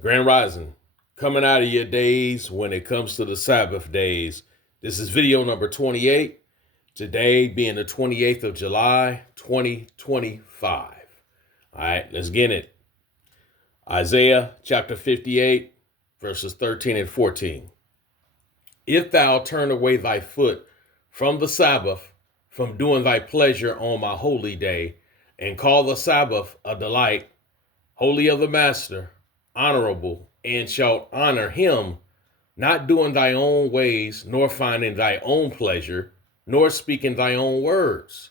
Grand Rising, coming out of your days when it comes to the Sabbath days. This is video number 28. Today being the 28th of July, 2025. All right, let's get it. Isaiah chapter 58, verses 13 and 14. If thou turn away thy foot from the Sabbath, from doing thy pleasure on my holy day, and call the Sabbath a delight, holy of the master, honorable, and shalt honor him, not doing thy own ways, nor finding thy own pleasure, nor speaking thy own words.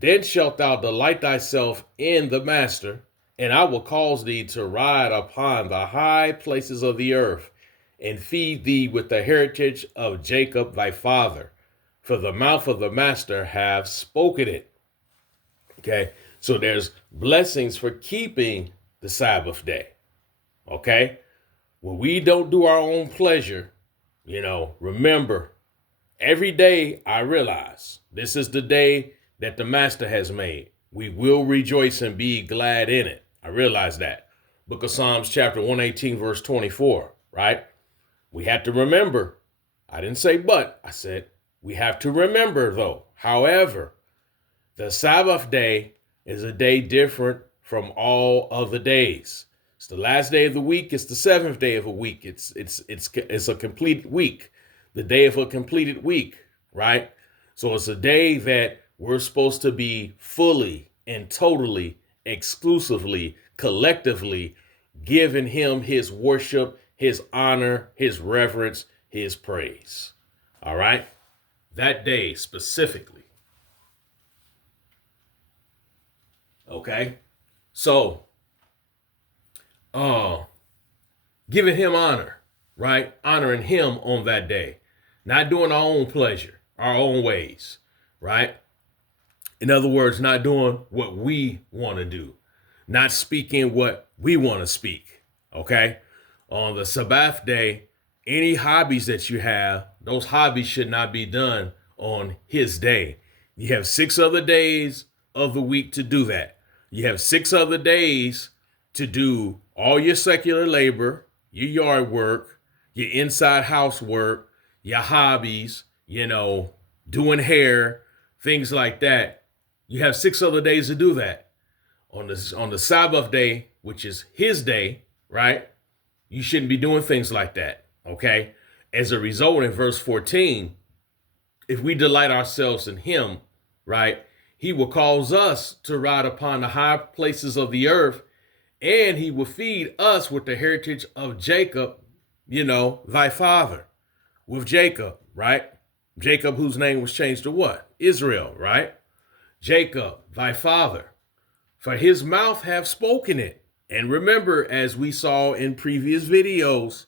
Then shalt thou delight thyself in the master, and I will cause thee to ride upon the high places of the earth, and feed thee with the heritage of Jacob thy father, for the mouth of the master have spoken it. Okay, so there's blessings for keeping the Sabbath day. Okay, when we don't do our own pleasure, remember, every day I realize this is the day that the master has made. We will rejoice and be glad in it. I realize that. Book of Psalms chapter 118 verse 24, right? We have to remember. I didn't say but, I said we have to remember though. However, the Sabbath day is a day different from all other days. It's the last day of the week. It's the seventh day of a week. It's a complete week, the day of a completed week, right? So it's a day that we're supposed to be fully and totally, exclusively, collectively giving him his worship, his honor, his reverence, his praise. All right? That day specifically. Okay? So, giving him honor, right? Honoring him on that day. Not doing our own pleasure, our own ways, right? In other words, not doing what we want to do. Not speaking what we want to speak, okay? On the Sabbath day, any hobbies that you have, those hobbies should not be done on his day. You have 6 other days of the week to do that. You have 6 other days to do all your secular labor, your yard work, your inside housework, your hobbies, doing hair, things like that. You have 6 other days to do that. On the Sabbath day, which is his day, right? You shouldn't be doing things like that, okay? As a result, in verse 14, if we delight ourselves in him, right, he will cause us to ride upon the high places of the earth, and he will feed us with the heritage of Jacob, thy father, with Jacob, right? Jacob, whose name was changed to what? Israel, right? Jacob, thy father, for his mouth have spoken it. And remember, as we saw in previous videos,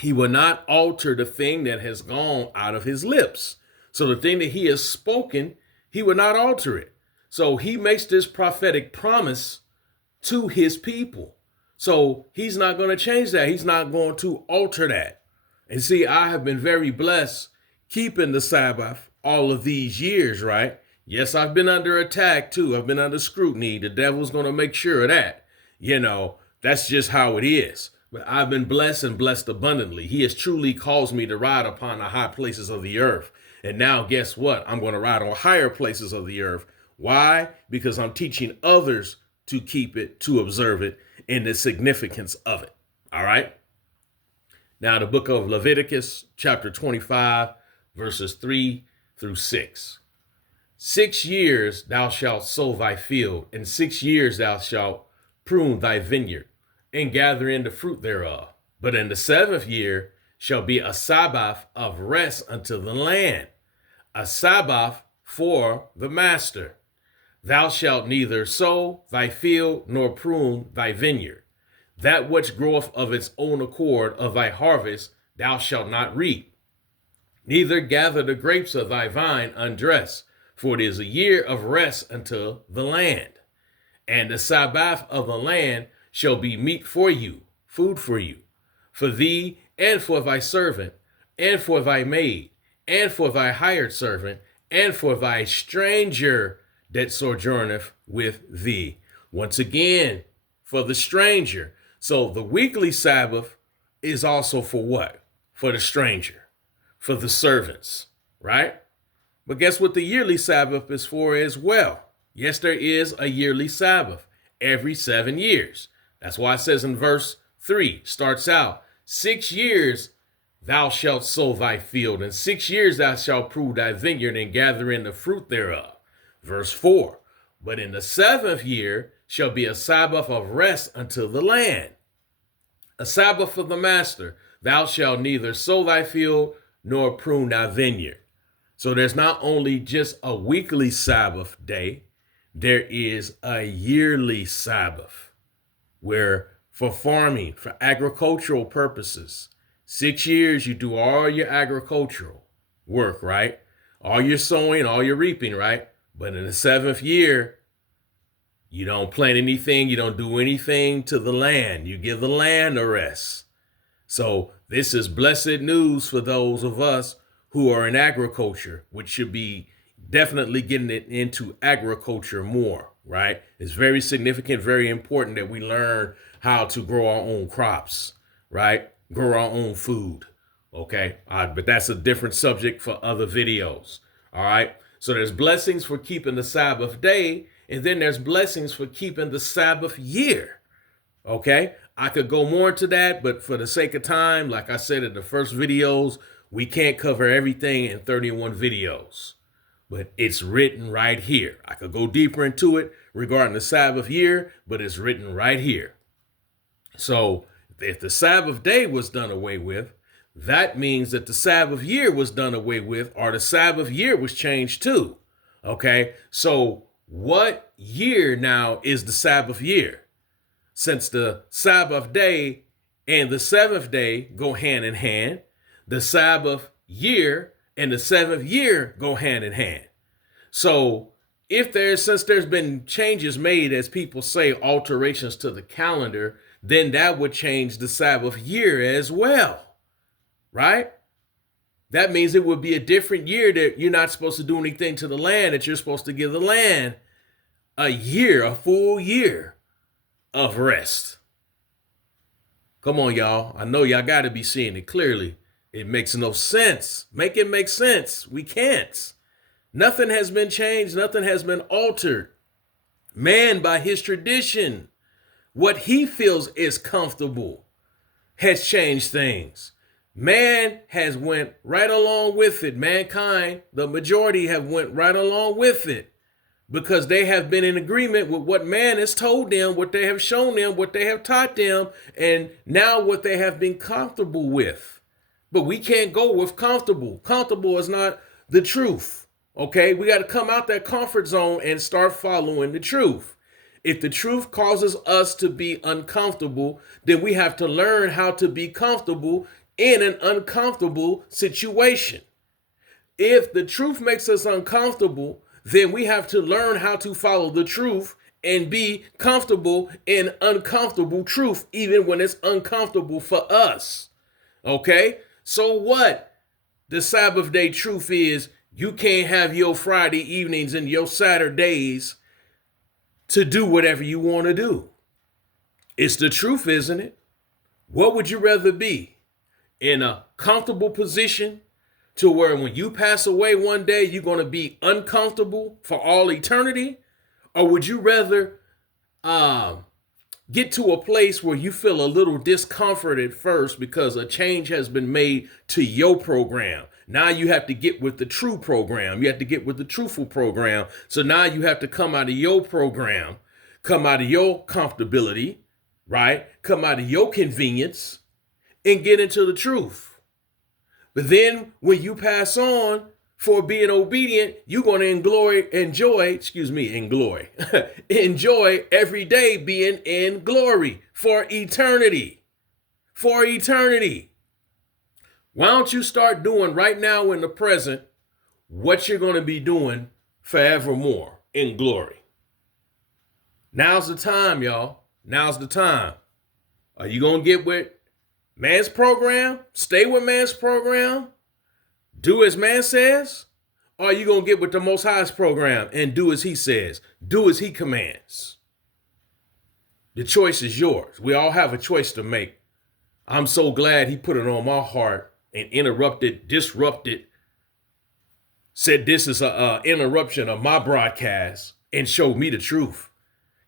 he will not alter the thing that has gone out of his lips. So the thing that he has spoken, he will not alter it. So he makes this prophetic promise to his people. So he's not going to change that. He's not going to alter that. And see, I have been very blessed keeping the Sabbath all of these years, right? Yes, I've been under attack too. I've been under scrutiny. The devil's going to make sure of that. That's just how it is. But I've been blessed and blessed abundantly. He has truly caused me to ride upon the high places of the earth. And now guess what? I'm going to ride on higher places of the earth. Why? Because I'm teaching others to keep it, to observe it, and the significance of it. All right. Now, the book of Leviticus, chapter 25, verses 3 through 6. 6 years thou shalt sow thy field, and 6 years thou shalt prune thy vineyard, and gather in the fruit thereof. But in the 7th year shall be a Sabbath of rest unto the land, a Sabbath for the master. Thou shalt neither sow thy field nor prune thy vineyard. That which groweth of its own accord of thy harvest thou shalt not reap. Neither gather the grapes of thy vine undressed, for it is a year of rest unto the land. And the Sabbath of the land shall be meat for you, food for you, for thee and for thy servant, and for thy maid, and for thy hired servant, and for thy stranger that sojourneth with thee. Once again, for the stranger. So the weekly Sabbath is also for what? For the stranger, for the servants, right? But guess what the yearly Sabbath is for as well? Yes, there is a yearly Sabbath every 7 years. That's why it says in verse 3, starts out, 6 years thou shalt sow thy field, and 6 years thou shalt prune thy vineyard and gather in the fruit thereof. Verse 4, but in the 7th year shall be a Sabbath of rest unto the land, a Sabbath of the master. Thou shalt neither sow thy field nor prune thy vineyard. So there's not only just a weekly Sabbath day, there is a yearly Sabbath where for farming, for agricultural purposes, 6 years you do all your agricultural work, right? All your sowing, all your reaping, right? But in the 7th year, you don't plant anything, you don't do anything to the land. You give the land a rest. So this is blessed news for those of us who are in agriculture, which should be definitely getting it into agriculture more, right? It's very significant, very important that we learn how to grow our own crops, right? Grow our own food, okay? But that's a different subject for other videos, all right? So there's blessings for keeping the Sabbath day, and then there's blessings for keeping the Sabbath year, okay? I could go more into that, but for the sake of time, like I said in the first videos, we can't cover everything in 31 videos, but it's written right here. I could go deeper into it regarding the Sabbath year, but it's written right here. So if the Sabbath day was done away with, that means that the Sabbath year was done away with, or the Sabbath year was changed too. Okay, so what year now is the Sabbath year? Since the Sabbath day and the 7th day go hand in hand, the Sabbath year and the 7th year go hand in hand. So since there's been changes made, as people say, alterations to the calendar, then that would change the Sabbath year as well, right? That means it would be a different year that you're not supposed to do anything to the land, that you're supposed to give the land a year, a full year of rest. Come on, y'all. I know y'all got to be seeing it clearly. It makes no sense. Make it make sense. We can't. Nothing has been changed. Nothing has been altered. Man, by his tradition, what he feels is comfortable, has changed things. Man has went right along with it. Mankind, the majority, have went right along with it because they have been in agreement with what man has told them, what they have shown them, what they have taught them, and now what they have been comfortable with. But we can't go with comfortable. Comfortable is not the truth. Okay, we got to come out that comfort zone and start following the truth. If the truth causes us to be uncomfortable, then we have to learn how to be comfortable in an uncomfortable situation. If the truth makes us uncomfortable, then we have to learn how to follow the truth and be comfortable in uncomfortable truth, even when it's uncomfortable for us. Okay? So what? The Sabbath day truth is you can't have your Friday evenings and your Saturdays to do whatever you want to do. It's the truth, isn't it? What would you rather be? In a comfortable position to where when you pass away one day, you're going to be uncomfortable for all eternity? Or would you rather get to a place where you feel a little discomfort at first because a change has been made to your program? Now you have to get with the true program. You have to get with the truthful program. So now you have to come out of your program, come out of your comfortability, right? Come out of your convenience and get into the truth. But then when you pass on for being obedient, you're going to enjoy every day being in glory for eternity. For eternity. Why don't you start doing right now in the present what you're going to be doing forevermore in glory? Now's the time, y'all. Now's the time. Are you going to get with man's program? Stay with man's program? Do as man says? Or are you going to get with the Most High's program and do as he says? Do as he commands? The choice is yours. We all have a choice to make. I'm so glad he put it on my heart and disrupted, said this is a interruption of my broadcast and showed me the truth.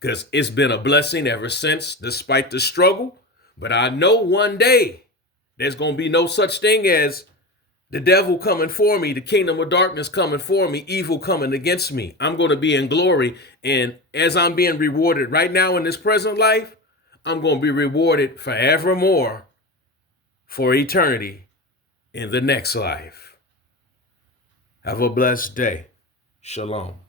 Because it's been a blessing ever since, despite the struggle. But I know one day there's going to be no such thing as the devil coming for me, the kingdom of darkness coming for me, evil coming against me. I'm going to be in glory. And as I'm being rewarded right now in this present life, I'm going to be rewarded forevermore for eternity in the next life. Have a blessed day. Shalom.